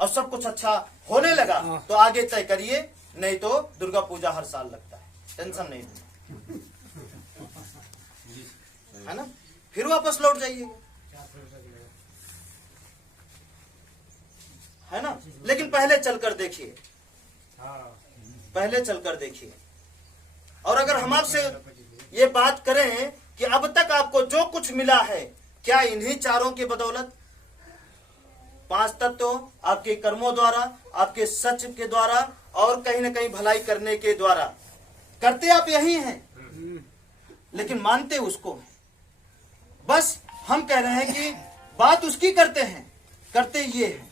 और सब कुछ अच्छा होने लगा तो आगे तय करिए, नहीं तो दुर्गा पूजा हर साल लगता है, टेंशन नहीं है ना, फिर वापस लौट जाइए, है ना। लेकिन पहले चलकर देखिए, पहले चलकर देखिए। और अगर हम आपसे ये बात करें कि अब तक आपको जो कुछ मिला है, क्या इन्हीं चारों की बदौलत? 5 तत्व आपके कर्मों द्वारा, आपके सच के द्वारा और कहीं ना कहीं भलाई करने के द्वारा। करते आप यही हैं, लेकिन मानते उसको हैं। बस हम कह रहे हैं कि बात उसकी करते हैं, करते ये हैं,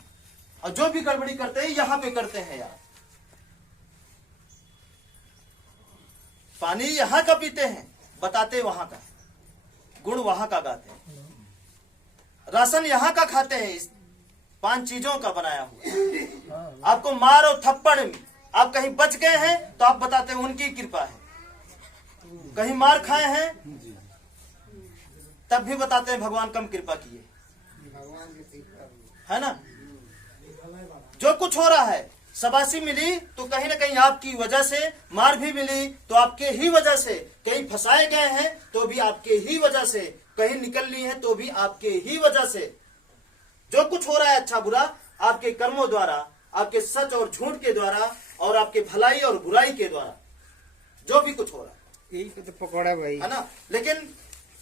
और जो भी गड़बड़ी करते हैं यहां पे करते हैं यार। पानी यहां का पीते हैं, बताते वहां का, गुण वहां का गाते हैं। राशन यहां का खाते हैं, 5 चीजों का बनाया हुआ। आपको मार और थप्पड़ आप कहीं बच गए हैं तो आप बताते हैं उनकी कृपा है, कहीं मार खाए हैं तब भी बताते हैं भगवान कम कृपा किए, है ना। जो कुछ हो रहा है, शाबाशी मिली तो कहीं ना कहीं आपकी वजह से, मार भी मिली तो आपके ही वजह से, कहीं फंसाए गए हैं तो भी आपके ही वजह से, कहीं निकल ली है तो भी आपके ही वजह से। जो कुछ हो रहा है अच्छा बुरा, आपके कर्मों द्वारा, आपके सच और झूठ के द्वारा, और आपके भलाई और बुराई के द्वारा जो भी कुछ हो रहा है, यही तो पकौड़ा भाई, है ना। लेकिन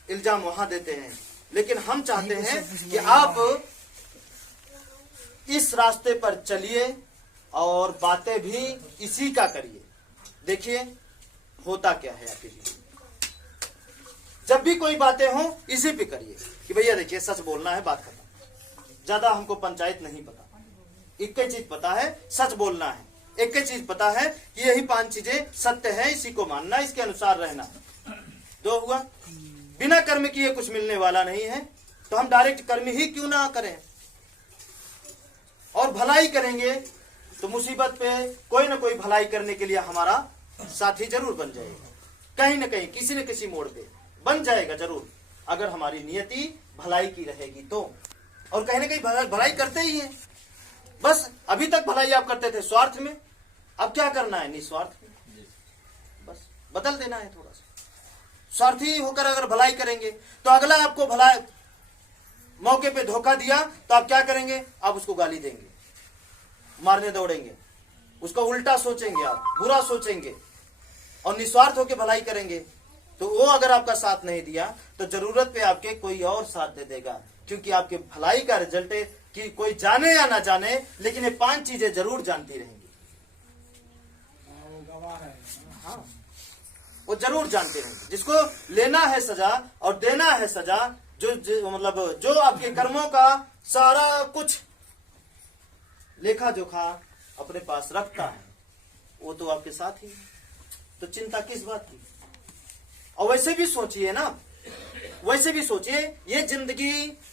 इल्जाम वहां देते हैं, लेकिन हम चाहते हैं कि आप इस रास्ते पर चलिए और बातें भी इसी का करिए। देखिए होता क्या है आपके लिए, जब भी कोई बातें हो इसी पे करिए कि भैया देखिए सच बोलना है, बात करना, ज्यादा हमको पंचायत नहीं पता, एक ही चीज पता है, सच बोलना है। एक ही चीज पता है कि यही 5 चीजें सत्य है, इसी को मानना, इसके अनुसार रहना। 2 हुआ, बिना कर्म किए कुछ मिलने वाला नहीं है, तो हम डायरेक्ट कर्म ही क्यों ना करें, और भलाई करेंगे तो मुसीबत पे कोई ना कोई भलाई करने के लिए हमारा साथी जरूर बन जाएगा, कहीं ना कहीं किसी न किसी मोड़ पे बन जाएगा जरूर, अगर हमारी नियति भलाई की रहेगी तो। और कहीं ना कहीं भलाई करते ही हैं। बस अभी तक भलाई आप करते थे स्वार्थ में, अब क्या करना है निस्वार्थ में, बस बदल देना है थोड़ा सा। स्वार्थी होकर अगर भलाई करेंगे तो अगला आपको भलाई मौके पे धोखा दिया तो आप क्या करेंगे, आप उसको गाली देंगे, मारने दौड़ेंगे, उसका उल्टा सोचेंगे, आप बुरा सोचेंगे। और निस्वार्थ होकर भलाई करेंगे तो वो अगर आपका साथ नहीं दिया तो जरूरत पे आपके कोई और साथ दे देगा, क्योंकि आपके भलाई का रिजल्ट है कि कोई जाने या ना जाने, लेकिन ये 5 चीजें जरूर जानती रहेंगी। हाँ, वो जरूर जानते रहेंगे। जिसको लेना है सजा और देना है सजा, जो मतलब जो आपके कर्मों का सारा कुछ लेखा जोखा अपने पास रखता है, वो तो आपके साथ ही है, तो चिंता किस बात की। और वैसे भी सोचिए ना, वैसे भी सोचिए, ये जिंदगी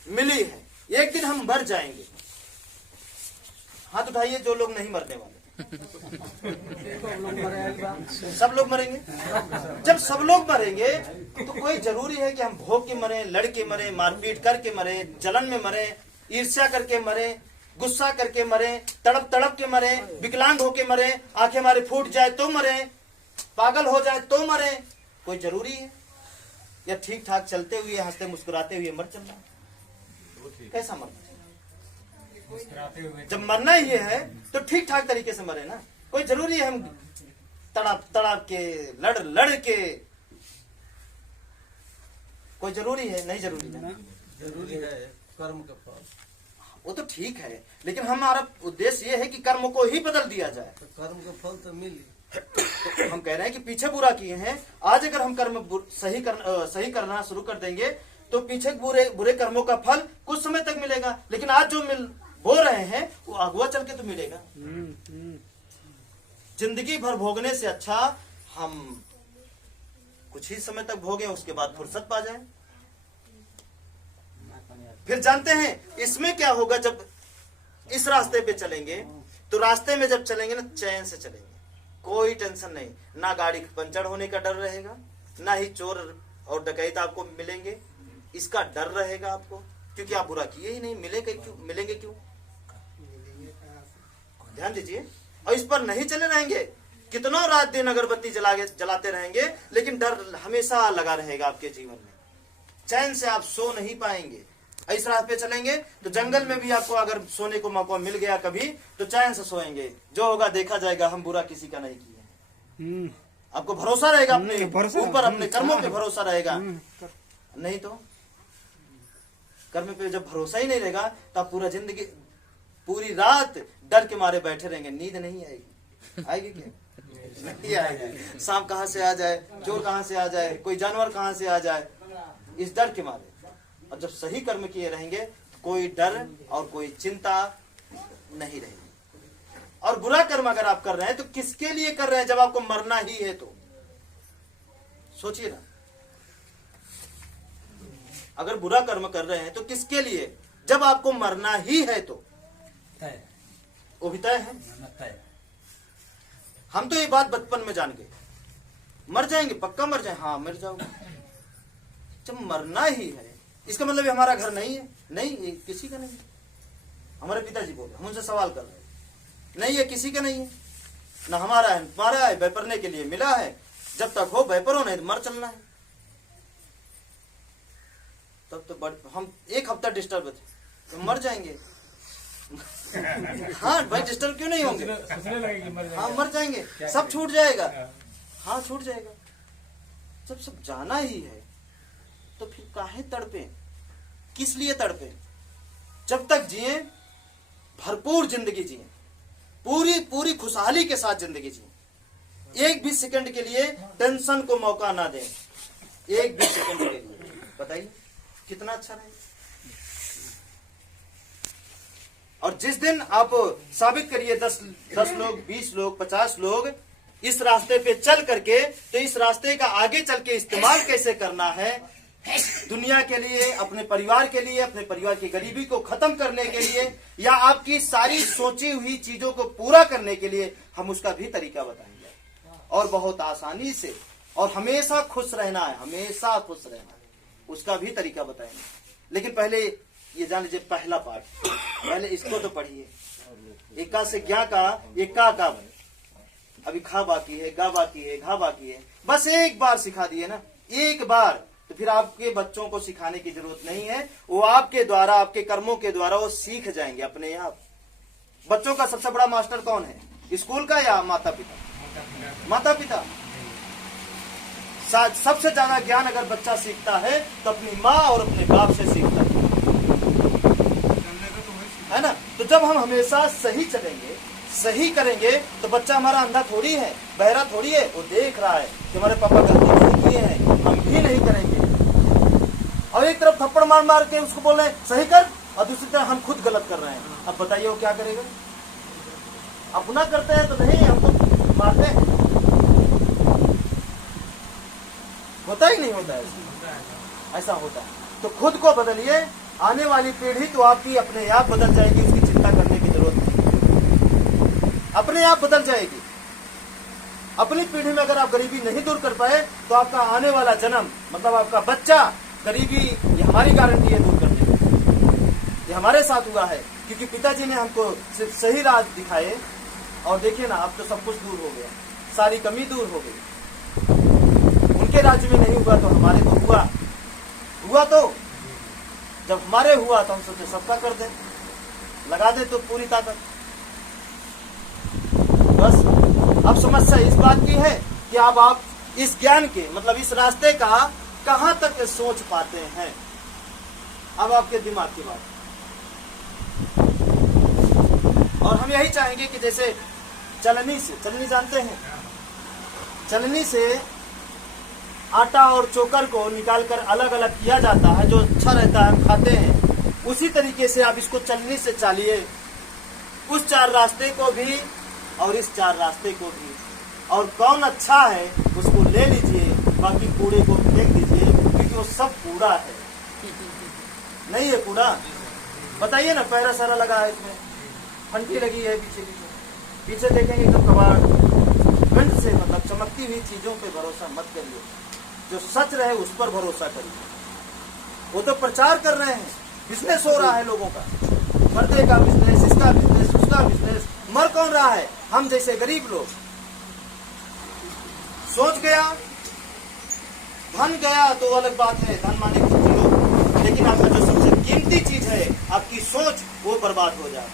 मिली है, एक दिन हम मर जाएंगे। हाथ उठाइए जो लोग नहीं मरने वाले। सब लोग मरेंगे। जब सब लोग मरेंगे तो कोई जरूरी है कि हम भोग के मरे, लड़ के मरे, मारपीट करके मरे, जलन में मरे, ईर्ष्या करके मरे, गुस्सा करके मरे, तड़प तड़प के मरे, विकलांग होके मरे, आंखें हमारे फूट जाए तो मरे, पागल हो जाए तो मरे, कोई जरूरी है? या ठीक ठाक चलते हुए हंसते मुस्कुराते हुए मर चलना? कैसा मरना? जब मरना ही है तो ठीक ठाक तरीके से मरे ना। कोई जरूरी है हम तड़प तड़प के, लड़ लड़ के? कोई जरूरी है? नहीं जरूरी ना। जरूरी है कर्म का फल, वो तो ठीक है, लेकिन हमारा उद्देश्य ये है कि कर्म को ही बदल दिया जाए। तो कर्म का फल तो मिली। तो हम कह रहे हैं कि पीछे बुरा किए हैं, आज अगर हम कर्म सही करना शुरू कर देंगे तो पीछे बुरे कर्मों का फल कुछ समय तक मिलेगा, लेकिन आज जो हो रहे हैं वो अगुआ चल के तो मिलेगा। जिंदगी भर भोगने से अच्छा हम कुछ ही समय तक भोगे, उसके बाद फुर्सत पा जाए। फिर जानते हैं इसमें क्या होगा, जब इस रास्ते पे चलेंगे तो रास्ते में जब चलेंगे ना, चैन से चलेंगे, कोई टेंशन नहीं, ना गाड़ी पंचर होने का डर रहेगा, ना ही चोर और डकैत आपको मिलेंगे, इसका डर रहेगा आपको, क्योंकि आप बुरा किए ही नहीं। मिलेंगे क्यों? ध्यान दीजिए। और इस पर नहीं चले रहेंगे, कितना रात दिन अगरबत्ती जलाते रहेंगे, लेकिन डर हमेशा लगा रहेगा आपके जीवन में, चैन से आप सो नहीं पाएंगे। इस राह पे चलेंगे तो जंगल में भी आपको अगर सोने को मौका मिल गया कभी तो चैन से सोएंगे, जो होगा देखा जाएगा, हम बुरा किसी का नहीं किए। आपको भरोसा रहेगा अपने ऊपर, अपने कर्मों पे भरोसा रहेगा। नहीं तो कर्म पे जब भरोसा ही नहीं रहेगा तो आप पूरा जिंदगी पूरी रात डर के मारे बैठे रहेंगे, नींद नहीं आएगी। आएगी क्या? नहीं आएगी। सांप कहाँ से आ जाए, चोर कहाँ से आ जाए, कोई जानवर कहाँ से आ जाए, इस डर के मारे। और जब सही कर्म किए रहेंगे तो कोई डर और कोई चिंता नहीं रहेगी। और बुरा कर्म अगर आप कर रहे हैं तो किसके लिए कर रहे हैं, जब आपको मरना ही है तो सोचिए ना। अगर बुरा कर्म कर रहे हैं तो किसके लिए, जब आपको मरना ही है तो वो भी तय है। हम तो ये बात बचपन में जान गए, मर जाएंगे, पक्का मर जाए, हाँ मर जाओगे। जब मरना ही है इसका मतलब ये हमारा घर नहीं है, नहीं ये किसी का नहीं है। हमारे पिताजी बोले, हम उनसे सवाल कर रहे हैं, नहीं ये किसी का नहीं है, ना हमारा है, तुम्हारा है, बेपरने के लिए मिला है, जब तक हो बेपरो, नहीं तो मर चलना है। तब तो हम एक हफ्ता डिस्टर्ब थे तो मर जाएंगे। हाँ भाई डिस्टर्ब क्यों नहीं होंगे, हाँ मर जाएंगे, सब छूट जाएगा, हाँ छूट जाएगा। जब सब जाना ही है तो फिर काहे तड़पे, किस लिए तड़पे। जब तक जिए भरपूर जिंदगी जिए, पूरी पूरी खुशहाली के साथ जिंदगी जिए, एक भी सेकंड के लिए टेंशन को मौका ना दें, एक भी सेकंड के लिए। बताइए कितना अच्छा रहेगा। और जिस दिन आप साबित करिए 10 लोग, 20 लोग, 50 लोग इस रास्ते पे चल करके, तो इस रास्ते का आगे चल के इस्तेमाल कैसे करना है, दुनिया के लिए, अपने परिवार के लिए, अपने परिवार की गरीबी को खत्म करने के लिए, या आपकी सारी सोची हुई चीजों को पूरा करने के लिए, हम उसका भी तरीका बताएंगे। और बहुत आसानी से, और हमेशा खुश रहना है, हमेशा खुश रहना है, उसका भी तरीका बताएंगे। लेकिन पहले ये जान लीजिए, पहला पाठ पहले इसको तो पढ़िए। एका से ज्ञा का, एका का, अभी खा बाकी है, गा बाकी है, घा बाकी है। बस एक बार सिखा दिए ना, एक बार, तो फिर आपके बच्चों को सिखाने की जरूरत नहीं है, वो आपके द्वारा, आपके कर्मों के द्वारा वो सीख जाएंगे अपने आप। बच्चों का सबसे बड़ा मास्टर कौन है, स्कूल का या माता पिता? माता पिता। सबसे ज्यादा ज्ञान अगर बच्चा सीखता है तो अपनी माँ और अपने बाप से सीखता है ना। तो जब हम हमेशा सही चलेंगे, सही करेंगे, तो बच्चा हमारा अंधा थोड़ी है, बहरा थोड़ी है, वो देख रहा है कि हमारे पापा गलती नहीं किए हैं, हम भी नहीं करेंगे। और एक तरफ थप्पड़ मार मार के उसको बोल रहे हैं सही कर, और दूसरी तरफ हम खुद गलत कर रहे हैं। अब बताइए वो क्या करेगा? अपना करते हैं तो नहीं, हमको मारते हैं। होता ही नहीं होता है, ऐसा होता है। तो खुद को बदलिए, आने वाली पीढ़ी तो आपकी अपने आप बदल जाएगी, उसकी चिंता करने की जरूरत नहीं, अपने आप बदल जाएगी। अपनी पीढ़ी में अगर आप गरीबी नहीं दूर कर पाए तो आपका आने वाला जन्म, मतलब आपका बच्चा, गरीबी ये हमारी गारंटी है दूर करने की। ये हमारे साथ हुआ है, क्योंकि पिताजी ने हमको सिर्फ सही राह दिखाए, और देखिए ना अब तो सब कुछ दूर हो गया, सारी कमी दूर हो गई। उनके राज्य में नहीं हुआ तो हमारे तो हुआ तो जब हमारे हुआ तो हम सोचे सबका कर दे, लगा दे तो पूरी ताकत। बस अब समस्या इस बात की है कि अब आप इस ज्ञान के, मतलब इस रास्ते का कहां तक सोच पाते हैं। अब आपके दिमाग की बात, और हम यही चाहेंगे कि जैसे चलनी जानते हैं, चलनी से आटा और चोकर को निकालकर अलग अलग किया जाता है, जो अच्छा रहता है हम खाते हैं, उसी तरीके से आप इसको चलनी से चालिए, उस 4 रास्ते को भी और इस 4 रास्ते को भी, और कौन अच्छा है उसको ले लीजिए, बाकी कूड़े को फेंक दीजिए, क्योंकि वो सब कूड़ा है। नहीं है कूड़ा? बताइए ना, पैरा सारा लगा है इसमें, फंटी लगी है पीछे देखेंगे एकदम कबाड़, गंध से, मतलब चमकती हुई चीजों पे भरोसा मत करिए, जो सच रहे उस पर भरोसा करिए। वो तो प्रचार कर रहे हैं, बिजनेस हो रहा है लोगों का, पर्दे का बिजनेस, इसका बिजनेस, उसका बिजनेस, मर कौन रहा है? हम जैसे गरीब लोग। सोच गया, धन गया तो अलग बात है, धन माने कुछ लोग, लेकिन आपका जो सबसे कीमती चीज है आपकी सोच, वो बर्बाद हो जाए।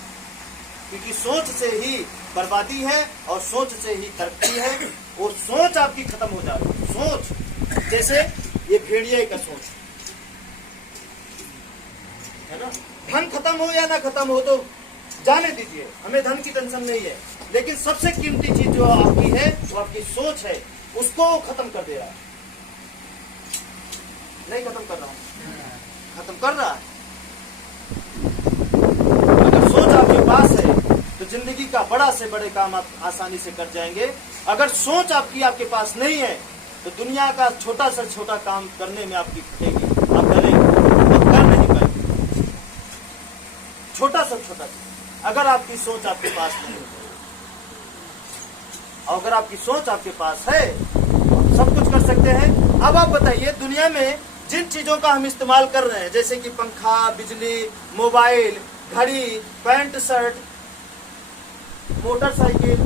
क्योंकि सोच से ही बर्बादी है और सोच से ही तरक्की है। वो सोच आपकी खत्म हो जाए। सोच जैसे ये भेड़िए का सोच है ना। धन खत्म हो या ना खत्म हो तो जाने दीजिए, हमें धन की टेंशन नहीं है, लेकिन सबसे कीमती चीज जो आपकी है वो आपकी सोच है, उसको खत्म कर दे रहा है। नहीं खत्म कर रहा है, खत्म कर रहा है। अगर सोच आपके पास है तो जिंदगी का बड़ा से बड़े काम आप आसानी से कर जाएंगे। अगर सोच आपके पास नहीं है तो दुनिया का छोटा से छोटा काम करने में आपकी फटेगी, आप डरेंगे, आप कर नहीं पाएंगे। छोटा सा छोटा चीज, अगर आपकी सोच आपके पास नहीं है, और अगर आपकी सोच आपके पास है सब कुछ कर सकते हैं। अब आप बताइए, दुनिया में जिन चीजों का हम इस्तेमाल कर रहे हैं, जैसे कि पंखा, बिजली, मोबाइल, घड़ी, पैंट शर्ट, मोटरसाइकिल,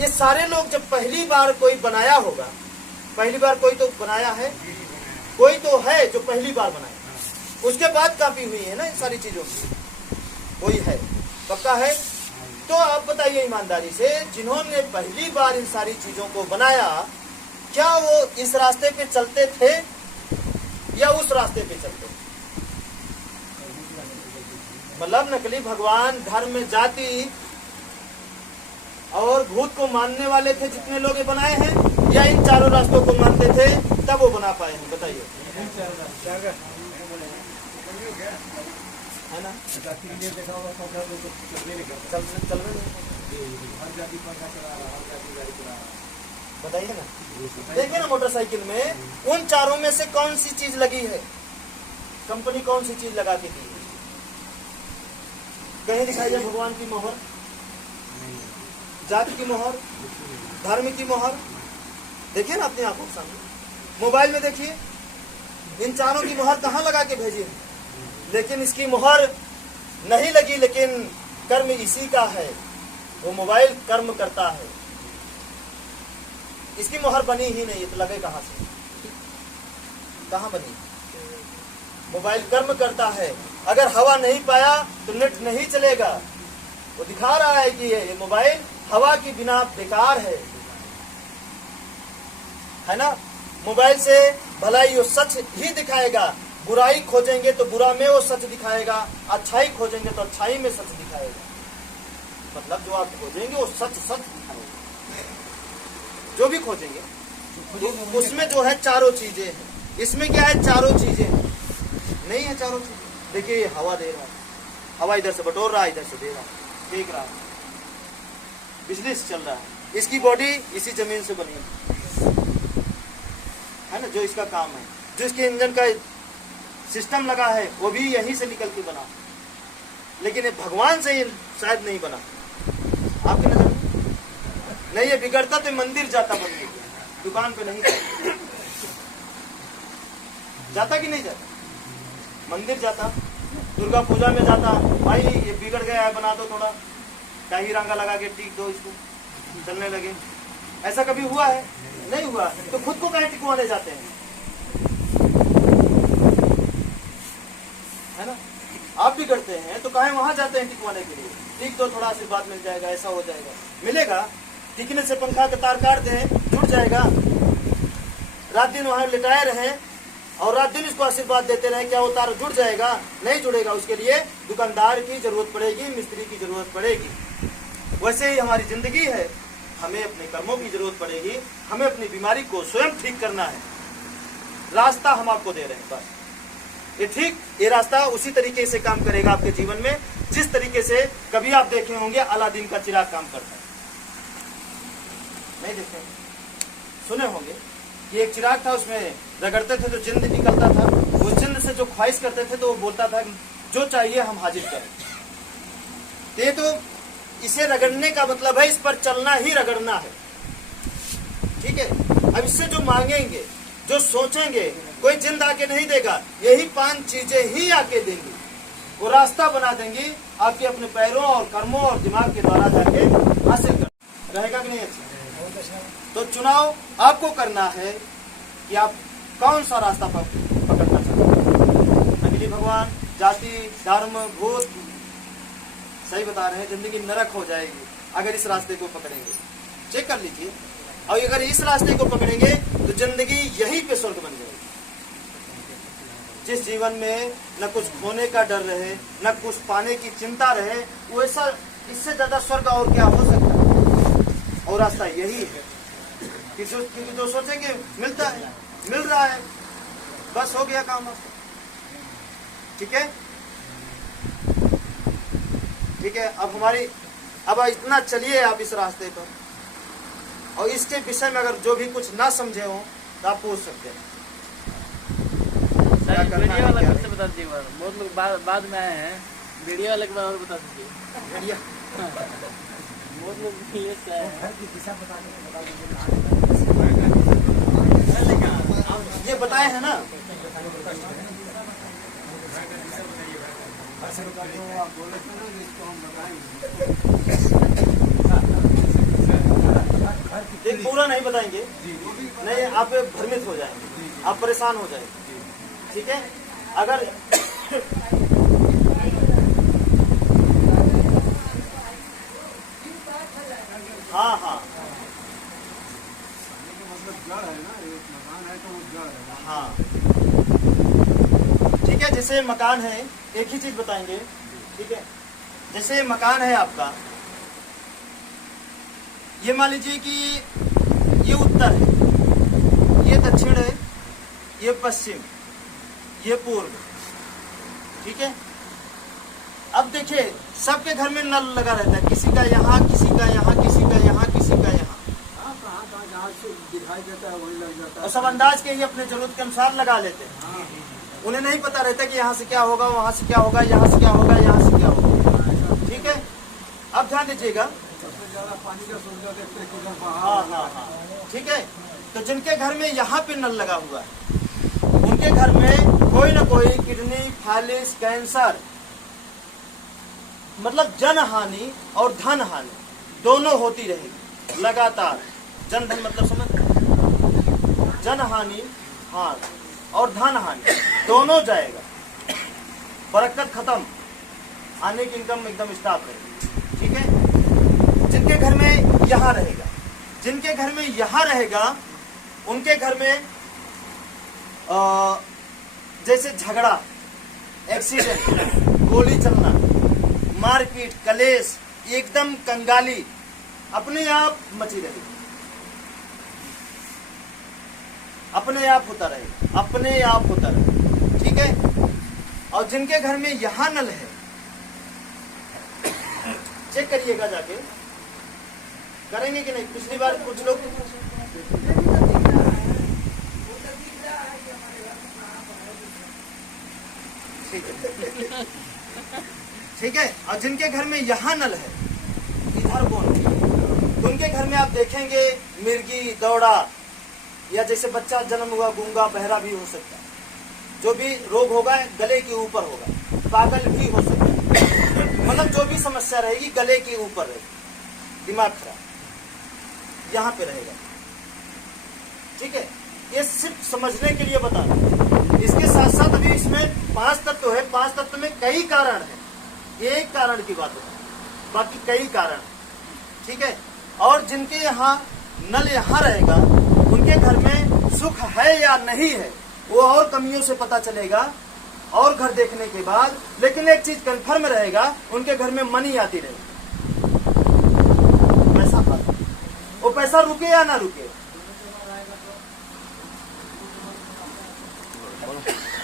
ये सारे लोग जब पहली बार कोई बनाया होगा, पहली बार कोई तो बनाया है, कोई तो है जो पहली बार बनाया, उसके बाद कॉपी हुई है ना इन सारी चीजों की, कोई है, पक्का है। तो आप बताइए ईमानदारी से, जिन्होंने पहली बार इन सारी चीजों को बनाया, क्या वो इस रास्ते पे चलते थे या उस रास्ते पे चलते? मतलब नकली भगवान, धर्म, जाति और भूत को मानने वाले थे जितने लोग ये बनाए हैं, या इन चारों रास्तों को मानते थे तब वो बना पाए हैं? बताइए, है ना? बताइए ना, देखिए ना मोटरसाइकिल में उन चारों में से कौन सी चीज लगी है? कंपनी कौन सी चीज लगा के दी है? कहीं दिखाई दे भगवान की मोहर, जाति की मोहर, धर्म की मोहर? देखिए ना अपनी आंखों के सामने। मोबाइल में देखिए, इन चारों की मोहर कहाँ लगा के भेजी है, लेकिन इसकी मोहर नहीं लगी, लेकिन कर्म इसी का है। वो मोबाइल कर्म करता है, इसकी मोहर बनी ही नहीं, तो लगे कहां से? कहां बनी? मोबाइल कर्म करता है। अगर हवा नहीं पाया तो नेट नहीं चलेगा। वो दिखा रहा है कि ये मोबाइल हवा के बिना बेकार है ना। मोबाइल से भलाई वो सच ही दिखाएगा, बुराई खोजेंगे तो बुरा में वो सच दिखाएगा, अच्छाई खोजेंगे तो अच्छाई में सच दिखाएगा। मतलब जो आप खोजेंगे वो सच सच दिखाएगा, जो भी खोजेंगे तो उसमें जो है चारों चीजें हैं। इसमें क्या है? चारों चीजें नहीं है। चारों चीजें देखिए, ये हवा दे रहा है, हवा इधर से बटोर रहा है, इधर से दे रहा है, फेंक रहा है, बिजली से चल रहा है। इसकी बॉडी इसी जमीन से बनी है ना, जो इसका काम है। जो इसके इंजन का सिस्टम लगा है वो भी यहीं से निकल के बना, लेकिन ये भगवान से ही शायद नहीं बना। आपकी नजर नहीं, ये बिगड़ता तो मंदिर जाता बनने के, दुकान पे नहीं जाता कि नहीं जाता? मंदिर जाता, दुर्गा पूजा में जाता, भाई ये बिगड़ गया है, बना दो थोड़ा, शाही रंगा लगा के टीक दो, इसको चलने लगे। ऐसा कभी हुआ है? नहीं हुआ। तो खुद को कहीं टिकवाने जाते हैं, है ना। आप भी करते हैं तो कहीं वहां जाते हैं टिकवाने के लिए, टिक दो, थोड़ा आशीर्वाद मिल जाएगा, ऐसा हो जाएगा। मिलेगा? टिकने से पंखा का तार काट दें, जुड़ जाएगा। रात दिन वहां लिटाए रहे और रात दिन इसको आशीर्वाद देते रहे, क्या वो तार जुड़ जाएगा? नहीं जुड़ेगा। उसके लिए दुकानदार की जरूरत पड़ेगी, मिस्त्री की जरूरत पड़ेगी। वैसे ही हमारी जिंदगी है, हमें अपने कर्मों की जरूरत पड़ेगी, हमें अपनी बीमारी को स्वयं ठीक करना है। रास्ता हम आपको दे रहे हैं, बस ये ठीक, ये रास्ता उसी तरीके से काम करेगा आपके जीवन में जिस तरीके से कभी आप देखे होंगे अलादीन का चिराग काम करता है। नहीं देखे? सुने होंगे कि एक चिराग था, उसमें रगड़ते थे तो जिंद निकलता था। वो जिंद से जो ख्वाहिश करते थे तो वो बोलता था जो चाहिए हम हाजिर करें। ये तो इसे रगड़ने का मतलब है इस पर चलना ही रगड़ना है, ठीक है। अब इससे जो मांगेंगे, जो सोचेंगे, कोई जिंद आके नहीं देगा, यही 5 चीजें ही आके देंगी। वो रास्ता बना देंगी, आपके अपने पैरों और कर्मों और दिमाग के द्वारा जाके हासिल कर रहेगा कि नहीं अच्छा। तो चुनाव आपको करना है कि आप कौन सा रास्ता पकड़ना चाहते हैं। नकली भगवान, जाति, धर्म, भूत, सही बता रहे हैं, जिंदगी नरक हो जाएगी अगर इस रास्ते को पकड़ेंगे। चेक कर लीजिए। और अगर इस रास्ते को पकड़ेंगे तो जिंदगी यहीं पे स्वर्ग बन जाएगी। जिस जीवन में न कुछ खोने का डर रहे, न कुछ पाने की चिंता रहे, वो ऐसा इससे ज्यादा स्वर्ग और क्या हो सकता है। और रास्ता यही है कि जो सोचेंगे मिलता है, मिल रहा है, बस हो गया काम। ठीक है, ठीक है। अब इतना चलिए आप इस रास्ते पर, और इसके विषय में अगर जो भी कुछ ना समझे हो तो आप पूछ सकते हैं। वीडियो वाला फिर से बता दीजिए। बहुत लोग बाद में आए हैं, वीडियो वाले के बारे में बता दीजिए। वीडियो बहुत लोग पहले से आए हैं। ये बताए हैं ना, एक पूरा नहीं बताएंगे, नहीं आप भ्रमित हो जाएंगे, आप परेशान हो जाएंगे। ठीक है, अगर हाँ हाँ हाँ ठीक है। जैसे मकान है, एक ही चीज बताएंगे। ठीक है, जैसे मकान है आपका, ये मान लीजिए कि ये उत्तर है, ये दक्षिण है, ये पश्चिम, ये पूर्व। ठीक है, अब देखिए सबके घर में नल लगा रहता है, किसी का यहाँ, किसी का यहाँ, किसी का यहाँ, किसी का यहाँ, दिखाई देता है वही लग जाता है। और सब अंदाज के ही अपने जरूरत के अनुसार लगा लेते हैं। उन्हें नहीं पता रहता कि यहाँ से क्या होगा, वहां से क्या होगा, यहाँ से क्या होगा, यहाँ से क्या होगा। ठीक है, अब ध्यान दीजिएगा। सबसे ज्यादा पानी का सुविधा देखते हैं किधर बाहर। हाँ हाँ हाँ ठीक है। तो जिनके घर में यहाँ पे नल लगा हुआ है, उनके घर में कोई ना कोई किडनी, फालिस, कैंसर, मतलब जन हानि और धन हानि दोनों होती रहेगी लगातार। जन धन मतलब समझ, जन हानि हाँ और धन हानि दोनों जाएगा। बरकत खत्म, आने की इनकम एकदम स्टॉप रहेगी। ठीक है, जिनके घर में यहाँ रहेगा, जिनके घर में यहाँ रहेगा, उनके घर में जैसे झगड़ा, एक्सीडेंट, गोली चलना, मारपीट, कलेश, एकदम कंगाली अपने आप मची रहेगी, अपने आप होता रहेगा, अपने आप होता रहेगा। ठीक है, और जिनके घर में यहाँ नल है, चेक करिएगा जाके, करेंगे कि नहीं। पिछली बार कुछ लोग ठीक है, ठीक है। और जिनके घर में यहाँ नल है, इधर कौन, तो उनके घर में आप देखेंगे मिर्गी, दौड़ा, या जैसे बच्चा जन्म हुआ गूंगा, बहरा भी हो सकता है। जो भी रोग होगा गले के ऊपर होगा, पागल भी हो सकता है, मतलब जो भी समस्या रहेगी गले के ऊपर रहेगी, दिमाग खराब यहाँ पे रहेगा। ठीक है, ये सिर्फ समझने के लिए बता रहा हूं। इसके साथ साथ अभी इसमें 5 तत्व है, 5 तत्व में कई कारण है, एक कारण की बात है, बाकी कई कारण। ठीक है, और जिनके यहाँ नल यहाँ रहेगा, उनके घर में सुख है या नहीं है वो और कमियों से पता चलेगा और घर देखने के बाद। लेकिन एक चीज कंफर्म रहेगा, उनके घर में मनी आती रहेगी, पैसा आता, वो पैसा रुके या ना रुके,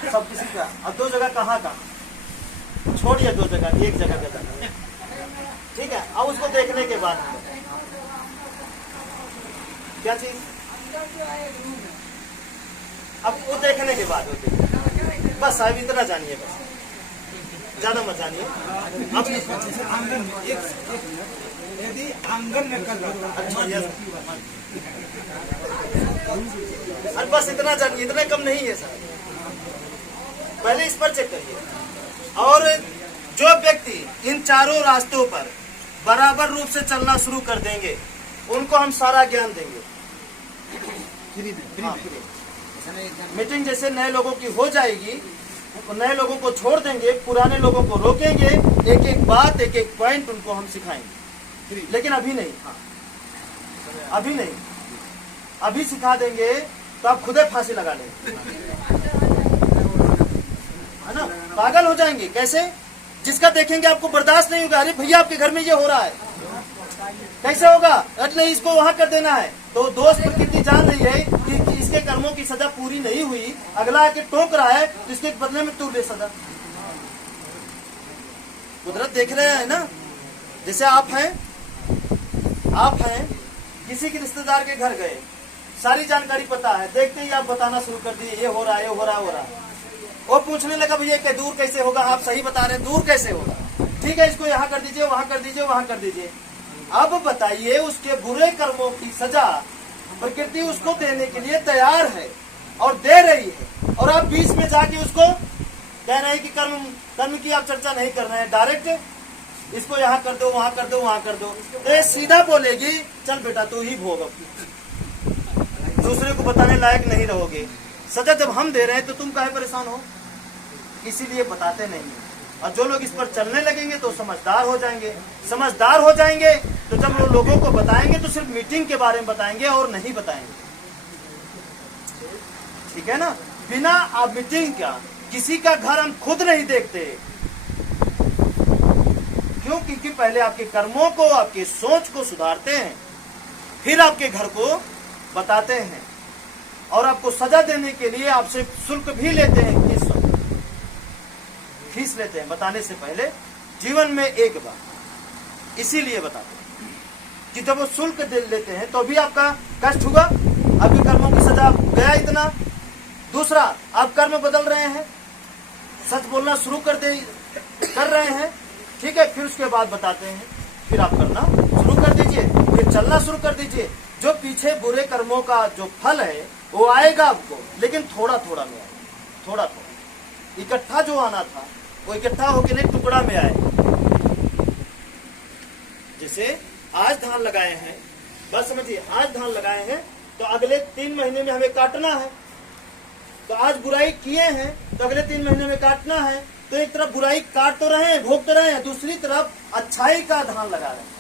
सब किसी का। अब 2 जगह कहाँ छोड़िए, 2 जगह, एक जगह का जाना। ठीक है, अब उसको देखने के बाद क्या चीज, अब वो देखने के बाद बस साहब इतना जानिए, बस ज्यादा मत जानिए। अब यदि आंगन में कर अच्छा अरे बस इतना जानिए, इतना कम नहीं है सर, पहले इस पर चेक करिए। और जो व्यक्ति इन चारों रास्तों पर बराबर रूप से चलना शुरू कर देंगे उनको हम सारा ज्ञान देंगे। हाँ, फ्री। मीटिंग जैसे नए लोगों की हो जाएगी, नए लोगों को छोड़ देंगे, पुराने लोगों को रोकेंगे, एक एक बात, एक एक पॉइंट उनको हम सिखाएंगे। लेकिन अभी नहीं, अभी नहीं, अभी सिखा देंगे तो आप खुद ही फांसी लगा लेंगे, है ना? पागल हो जाएंगे। कैसे? जिसका देखेंगे आपको बर्दाश्त नहीं होगा। अरे भैया आपके घर में ये हो रहा है, कैसे होगा? अरे नहीं, इसको वहां कर देना है। तो दोस्त प्रकृति जान रही है कि इसके कर्मों की सजा पूरी नहीं हुई, अगला आके टोक रहा है तो इसके बदले में तू ले सजा। कुदरत देख रहे हैं ना। जैसे आप हैं किसी के रिश्तेदार के घर गए, सारी जानकारी पता है, देखते ही आप बताना शुरू कर दिए, ये हो रहा है, ये हो रहा है। वो पूछने लगा भैया कि दूर कैसे होगा? आप सही बता रहे हैं, दूर कैसे होगा? ठीक है, इसको यहाँ कर दीजिए, वहां कर दीजिए, वहां कर दीजिए। अब बताइए, उसके बुरे कर्मों की सजा प्रकृति उसको देने के लिए तैयार है और दे रही है, और आप बीच में जाके उसको कह रहे हैं कि कर्म की आप चर्चा नहीं कर रहे हैं, डायरेक्ट इसको यहाँ कर दो, वहां कर दो, वहां कर दो। तो ये सीधा बोलेगी चल बेटा तू ही भोग, दूसरे को बताने लायक नहीं रहोगे। सजा जब हम दे रहे हैं तो तुम काहे परेशान हो? इसीलिए बताते नहीं है। और जो लोग इस पर चलने लगेंगे तो समझदार हो जाएंगे। समझदार हो जाएंगे तो जब वो लोगों को बताएंगे तो सिर्फ मीटिंग के बारे में बताएंगे और नहीं बताएंगे। ठीक है ना? बिना आप मीटिंग का किसी का घर हम खुद नहीं देखते। क्यों? क्योंकि पहले आपके कर्मों को, आपकी सोच को सुधारते हैं, फिर आपके घर को बताते हैं, और आपको सजा देने के लिए आपसे शुल्क भी लेते हैं, फीस लेते हैं बताने से पहले, जीवन में एक बार। इसीलिए बताते हैं कि जब वो शुल्क लेते हैं तो भी आपका कष्ट हुआ, आपके कर्मों की सजा गया इतना। दूसरा, आप कर्म बदल रहे हैं, सच बोलना शुरू कर रहे हैं, ठीक है, फिर उसके बाद बताते हैं, फिर आप करना शुरू कर दीजिए, फिर चलना शुरू कर दीजिए। जो पीछे बुरे कर्मों का जो फल है वो आएगा आपको, लेकिन थोड़ा थोड़ा में आएगा, थोड़ा थोड़ा। इकट्ठा जो आना था वो इकट्ठा होकर नहीं, टुकड़ा में आएगा। जैसे आज धान लगाए हैं, बस समझिए, आज धान लगाए हैं तो अगले 3 महीने में हमें काटना है। तो आज बुराई किए हैं तो अगले 3 महीने में काटना है। तो एक तरफ बुराई काट तो रहे हैं, भोग तो रहे हैं, दूसरी तरफ अच्छाई का धान लगा रहे हैं।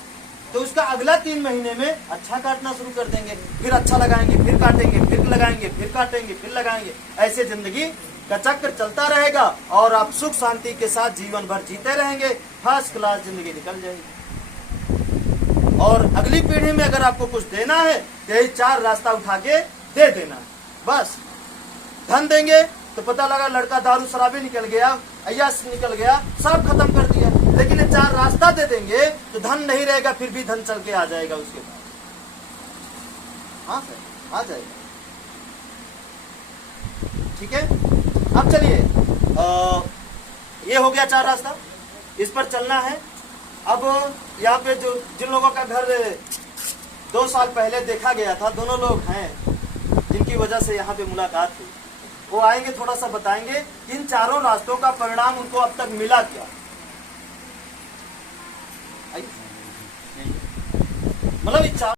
तो उसका अगला 3 महीने में अच्छा काटना शुरू कर देंगे, फिर अच्छा लगाएंगे, फिर काटेंगे, फिर लगाएंगे, फिर काटेंगे, फिर लगाएंगे। ऐसे जिंदगी का चक्र चलता रहेगा और आप सुख शांति के साथ जीवन भर जीते रहेंगे, फर्स्ट क्लास जिंदगी निकल जाएगी। और अगली पीढ़ी में अगर आपको कुछ देना है तो यही 4 रास्ता उठा के दे देना है। बस धन देंगे तो पता लगा लड़का दारू शराबी निकल गया, अय्याश निकल गया, सब खत्म कर दिया। लेकिन 4 रास्ता दे देंगे तो धन नहीं रहेगा, फिर भी धन चल के आ जाएगा उसके बाद। हाँ सर, आ जाएगा। ठीक है, अब चलिए, ये हो गया 4 रास्ता, इस पर चलना है। अब यहाँ पे जो जिन लोगों का घर 2 साल पहले देखा गया था, दोनों लोग हैं जिनकी वजह से यहाँ पे मुलाकात हुई, वो आएंगे, थोड़ा सा बताएंगे इन 4 रास्तों का परिणाम उनको अब तक मिला क्या। मतलब